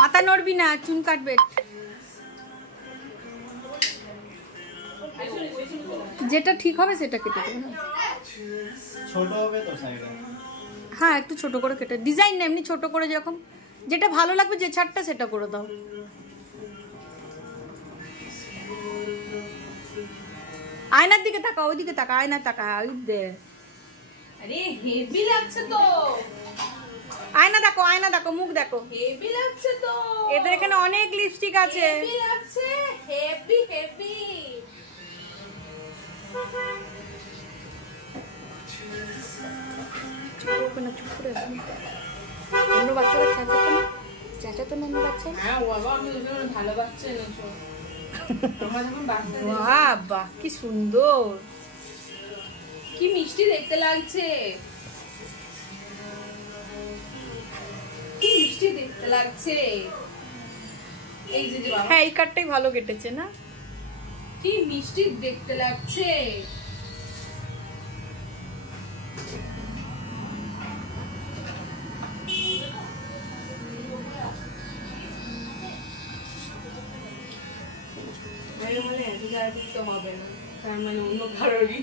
মাথা নড়বি না, চুন কাটবে। যেটা ঠিক হবে সেটা কেটে দেবে। ছোট হবে তো সাইডে। হ্যাঁ একটু ছোট করে কেটে, ডিজাইন না এমনি ছোট করে, যখন যেটা ভালো লাগবে যে ছাড়টা সেটা করে দাও। আয়নার দিকে তাকা, ওইদিকে তাকা, আয়নার তাকা, ওই দে। আরে হেভি লাগছে তো। আয়না দেখো, আয়না দেখো, মুখ দেখো। হেভি লাগছে তো। এদের এখানে অনেক লিপস্টিক আছে। হেভি লাগছে, হেভি হেভি। চুপ না, চুপ করে আছো। অন্য বাচ্চারা চেঁচাতো না, চেঁচাতো না অন্য বাচ্চা। হ্যাঁ বাবা, আমি ওদের ভালো বাচ্চা এনেছো। আমার যখন বাচ্চা, বাহ বাহ কি সুন্দর, কি মিষ্টি দেখতে লাগছে, কি মিষ্টি দেখতে লাগছে। এই যে বাবা, হ্যাঁ এই কাটটাই ভালো কেটেছে না, কি মিষ্টি দেখতে লাগছে। হবে না, তার মানে অন্য কারোরই।